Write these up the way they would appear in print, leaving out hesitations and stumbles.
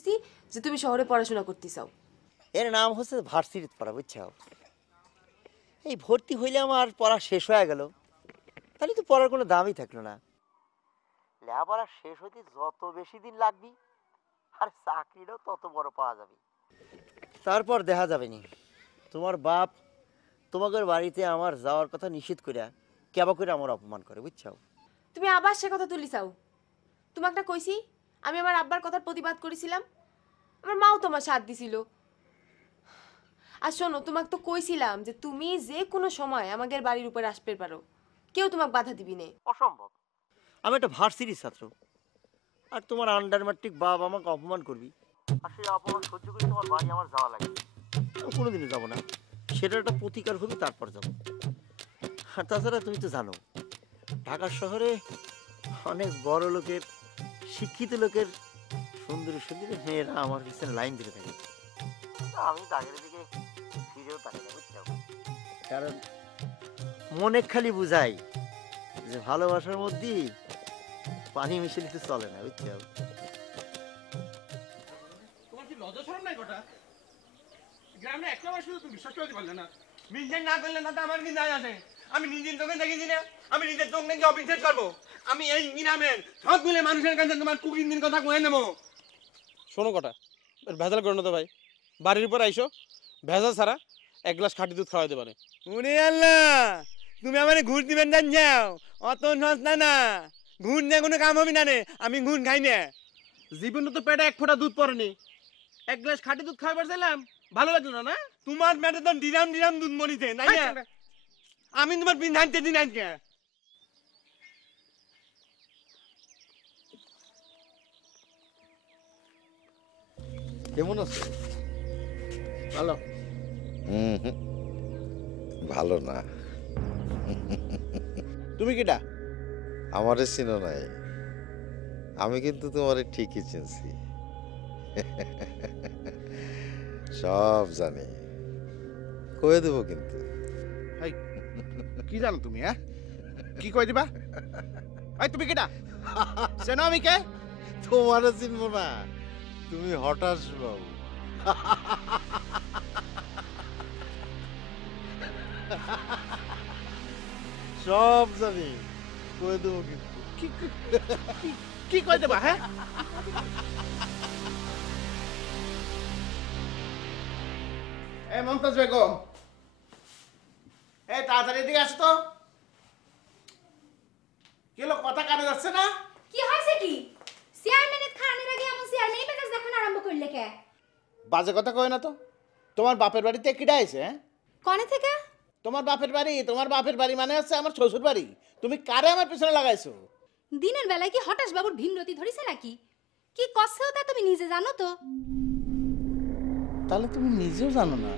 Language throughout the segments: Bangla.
শুনতেছি যে তুমি শহরে পড়াশোনা করতে চাও। এর নাম হচ্ছে ভার্সিটিতে পড়া, বুঝছো? এই ভর্তি হইলে আমার পড়া শেষ হয়ে গেল, তাহলে তো পড়ার কোনো দামই থাকলো না। লেখাপড়া শেষ হইতে যত বেশি দিন লাগবে আর চাকরিটাও তত বড় পাওয়া যাবে। তারপর দেখা যাবে নি তোমার বাপ তোমাদের বাড়িতে আমার যাওয়ার কথা নিষেধ করিয়া কেবা করে আমার অপমান করে, বুঝছো? তুমি আবার সে কথা তুলি চাও? তোমাকে না কইছি আমি আমার আব্বার কথার প্রতিবাদ করেছিলাম, আমার মাও তোমার সাথ দিছিল। আর শোনো, তোমাকে তো কইছিলাম যে তুমি যে কোনো সময় আমাদের বাড়ির উপর আসতে পারো, কেউ তোমাকে বাধা দিবি না। অসম্ভব, আমি একটা ভার্সিটির ছাত্র, আর তোমার আন্ডার ম্যাট্রিক বাপ আমাকে অপমান করবি, আর সেই অপমান সহ্য করে তোমার বাড়ি আমার যাওয়া লাগে? আমি কোনোদিনও যাবো না, সেটা একটা প্রতিকার হবে, তারপর যাবো। আর তাছাড়া তুমি তো জানো ঢাকা শহরে অনেক বড় লোকের, শিক্ষিত লোকের সুন্দরী সুন্দরী মেয়েরা আমার পিছনে লাইন ধরে থাকে, আমি তাদের দিকে ফিরেও তাকাই না, বুঝছো? কারণ মনে খালি বুঝাই যে ভালোবাসার মধ্যে পানি মিশে দিতে চলে না, বুঝছো? তোমার কি লজ্জা শরম নাই গোটা? গ্রামে একটা বার শুধু তুমি বিশ্বাস করতে পারলে না? মিনজেন না করলে না তো আমার কি যায় আসে? আমি নিজের চোখে দেখেছি না, আমি নিজের চোখ দেখে অবিশ্বাস করবো? আমি এই গ্রামের সবগুলো মানুষের কাছে তোমার কুকিং দিন কথা কয়ে নেবো। শোনো কটা, ভেজাল করো না তো ভাই। বাড়ির উপর আইসো, ভেজাল ছাড়া এক গ্লাস খাঁটি দুধ খাওয়াইতে পারে। ওরে আল্লাহ, তুমি আমার ঘুষ দিবেন না যাও, অত সস্তা না। ঘুষ নিয়ে কোনো কাম হবে না রে, আমি ঘুষ খাই না। জীবনে তো পেটে এক ফোঁটা দুধ পড়েনি, এক গ্লাস খাঁটি দুধ খাওয়াবার চাইলাম, ভালো লাগলো না? না তোমার পেটে তো ডিরাম ডিরাম দুধ মরিছে, তাই না? আমি তোমার পিন ধানতে দিন আজকে। কেমন আছো? ভালো। হুম, ভালো না। তুমি কিটা? আমারে চিনো নাই, আমি কিন্তু তোমারে ঠিকই চিনছি। সব জানি, কয়ে দেবো কিন্তু। কি জানো তুমি? হ্যাঁ, কি কই দিবা? এই তুমি কিটা? চেনো আমি কে? তোমারে চিনবো না, তুমি হঠাৎ বাবু। সব জানি, কয়ে দেবো কিন্তু। কি কই দেবা? হ্যাঁ, এই মমতাজ বেগম, এই তাড়াতাড়ি এদিকে আসো তো। কি হলো, কথা কানে যাচ্ছে না? কি হয়েছে কি? চেয়ারম্যানের খানের আগে এমন চেয়ারম্যান মেজাজ দেখানো আরম্ভ করলে কে? বাজে কথা কয় না তো। তোমার বাপের বাড়িতে কিডা আইছে? হ্যাঁ, কনে থেকে? তোমার বাপের বাড়ি। তোমার বাপের বাড়ি মানে হচ্ছে আমার শ্বশুর বাড়ি। তুমি কারে আমার পিছনে লাগাইছো? দিনের বেলায় কি হঠাৎ বাবুর ভিনরতি ধরিছে নাকি? কি কষ্ট তা তুমি নিজে জানো তো? তাহলে তুমি নিজেও জানো না?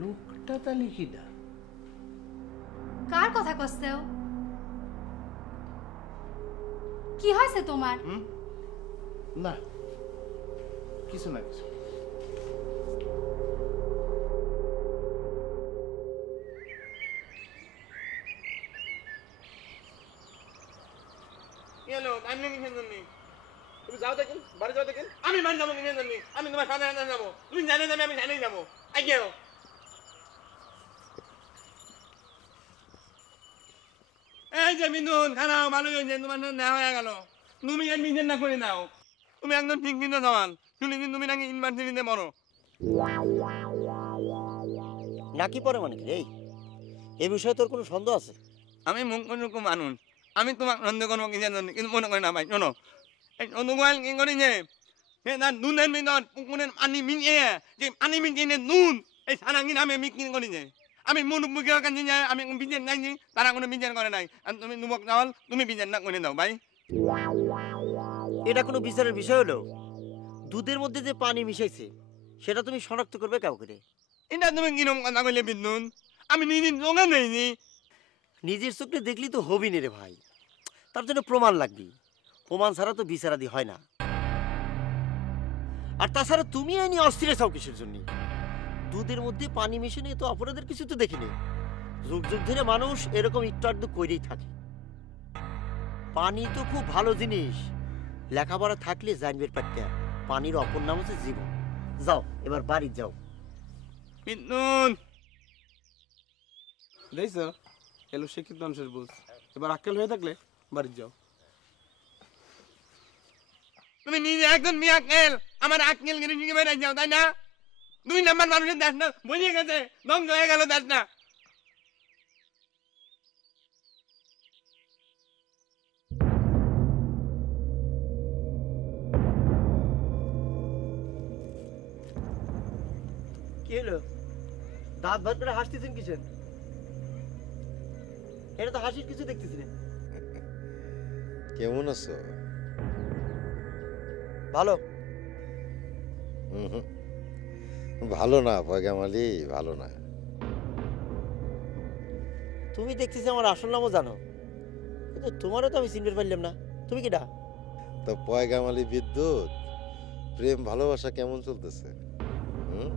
লোকটা তাহলে কিডা? কার কথা কষ্টেও? কি হয়েছে তোমার? না, কিছু না কিছু। তুমি যাও দেখেন, বাড়ি যাও দেখেন। আমি বাড়ি যাবো কিনে জানি, আমি তোমার সামনে যাবো। তুমি জানে যাবে, আমি জানেই যাবো। আগে এই যে মিনুন খানাও ভালো হয়েছে, তোমার নেওয়া হয়ে গেল। তুমি আর নিজের না করে নাও। তুমি একদম ঠিক কিন্তু সমান। শুনেছি তুমি নাকি ইউনিভার্সিটিতে পড়ো। নাকি পরে মানে কি? এই বিষয়ে তোর কোনো সন্দেহ আছে? আমি মুখ কোনো মানুষ, আমি তোমার সন্দেহ করবো কি জানো, কিন্তু মনে করে না ভাই। শোনো, এই অনুগুয়াল কি করেছে, সে তার নুনের ভিতর পুকুরের পানি মিশিয়ে, যে পানি মিশিয়ে নুন এই সারাঙ্গি নামে বিক্রি করেছে। আমি মুরব্বীর কাছে যাই, আমি বিচার চাইছি, তারা কোনো বিচার করে নাই। আর তুমি যুবক চাওয়াল, তুমি বিচার না করে দাও ভাই। এটা কোনো বিচারের বিষয় হলো? দুধের মধ্যে যে পানি মিশাইছে সেটা তুমি শনাক্ত করবে কেউ করে? এটা তুমি কিরম কথা কইলে বিদ্যুৎ? আমি নিজের চোখে নেইনি। নিজের চোখে দেখলি তো হবি নে রে ভাই, তার জন্য প্রমাণ লাগবে। প্রমাণ ছাড়া তো বিচারাদি হয় না। আর তাছাড়া তুমি এই নিয়ে অস্থির চাও কিসের জন্য? দুধের মধ্যে পানি মিশে নিয়ে তো অপরাধের কিছু তো দেখিনি। যুগ যুগ ধরে মানুষ এরকম একটু আধটু করেই থাকে। পানি তো খুব ভালো জিনিস, লেখাপড়া থাকলে জানবে পারতে। পানির অপর নাম হচ্ছে জীবন। যাও এবার বাড়ি যাও। মিন্টুন দেখছ, এলো শিক্ষিত মানুষের বুঝ। এবার আক্কেল হয়ে থাকলে বাড়ি যাও। তুমি নিজে একজন মেয়ে আক্কেল, আমার আক্কেল গিরি শিখে বেড়াই যাও, তাই না? 2 নাম্বার মানুষের দেশ না, বুঝিয়ে গেছে, ধ্বংস হয়ে গেল দেশ না। কি হলো? দাঁত ভাত করে হাসতেছেন কিসের? এটা তো হাসির কিছু দেখতেছি না। কেমন আছো? ভালো। হুম, ভালো না পয়গাম আলী, ভালো না। তুমি দেখতেছি আমার আসল নামও জানো, কিন্তু তোমারও তো আমি চিনতে পারলাম না। তুমি কিডা? তো পয়গাম আলী বিদ্যুৎ, প্রেম ভালোবাসা কেমন চলতেছে? হুম?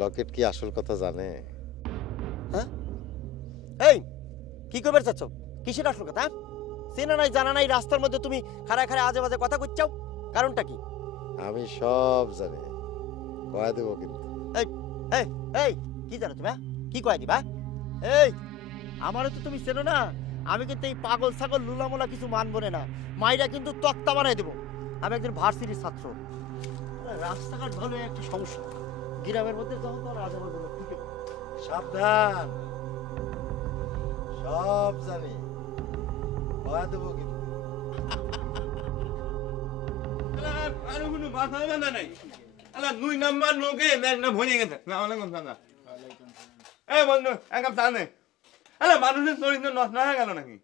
লকেট কি আসল কথা জানে? হ্যাঁ? এই কি করবে চাচ্ছ? কিসের আসল কথা? চেনা নাই জানা নাই, রাস্তার মধ্যে তুমি খাড়ায় খাড়ায় আজে বাজে কথা কইছাও, কারণটা কি? আমি সব জানি, কয়া দেবো কিন্তু। এই এই এই কি জানো তুমি? কি কয় দিবা? এই আমারও তো তুমি চেনো না। আমি কিন্তু এই পাগল ছাগল লুলামোলা কিছু মানবো না। মাইরা কিন্তু তক্তা বানাই দেবো। আমি একজন ভার্সিটির ছাত্র। রাস্তাঘাট ভালো একটা সমস্যা গ্রামের মধ্যে, তখন তো আর আজে বাজে লোক ঢুকে পড়ে। সাবধান, সব জানি, কয়া দেবো কিন্তু। আর কোনো মাথা বাঁধা নাই। 2 নাম্বার লোকে দেশ না ভরিয়ে গেছে। ওয়ালাইকুম সালাম। এই বন্ধু, এক কাপ চা নে। মানুষের চরিত্র নষ্ট হয়ে গেল নাকি?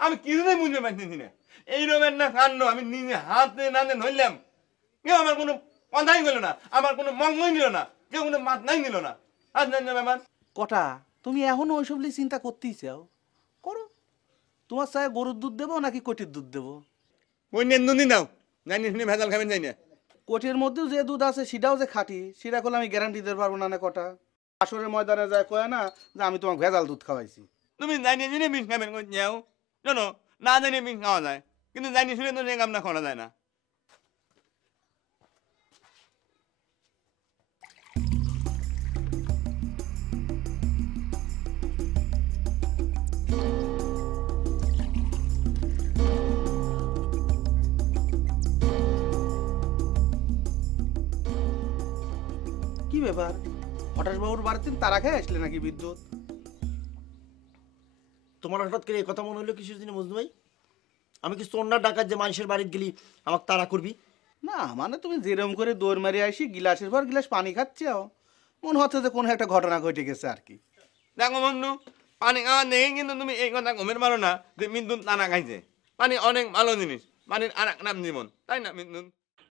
আমি কিছুতেই বুঝতে পারতেছি না। এই রকমের না কাণ্ড আমি নিজে হাতে নাতে ধরলাম, কেউ আমার কোনো কথাই গেল না, আমার কোনো মঙ্গই নিল না, কেউ কোনো মাথাই নিল না। আর জান না ব্যাপার। কটা তুমি এখনো ওইসব নিয়ে চিন্তা করতেই চাও? করো। তোমার চায় গরুর দুধ দেবো নাকি কটির দুধ দেবো? বন্যের দুধই দাও, জানি শুনে ভেজাল খাবেন যাই না। কটির মধ্যেও যে দুধ আছে সেটাও যে খাঁটি, সেটা করলে আমি গ্যারান্টি দিতে পারবো না। কটা আসরের ময়দানে যায় কয় না যে আমি তোমাকে ভেজাল দুধ খাওয়াইছি। তুমি জানিয়ে শুনে বিষ খাবেন করে যাও, শোনো, না জানিয়ে বিষ খাওয়া যায়, কিন্তু জানিয়ে শুনে তো যে কামনা করা যায় না। কি ব্যাপার, হঠাৎ বাবুর বাড়িতে তারা খেয়ে আসলে নাকি বিদ্যুৎ? তোমার হঠাৎ করে এই কথা মনে হলো কিসের জন্য মজনু ভাই? আমি কি চোর না ডাকাত যে মানুষের বাড়িতে গেলি আমাকে তাড়া করবি? না মানে তুমি যেরকম করে দৌড় মারি আসি গিলাসের পর গিলাস পানি খাচ্ছেও, মনে হচ্ছে যে কোনো একটা ঘটনা ঘটে গেছে আর কি। দেখো বন্ধু, পানি খাওয়া নেই, কিন্তু তুমি এই কথা গমের পারো না যে বিদ্যুৎ টানা খাইছে। পানি অনেক ভালো জিনিস, পানির আর এক নাম জীবন, তাই না বিদ্যুৎ?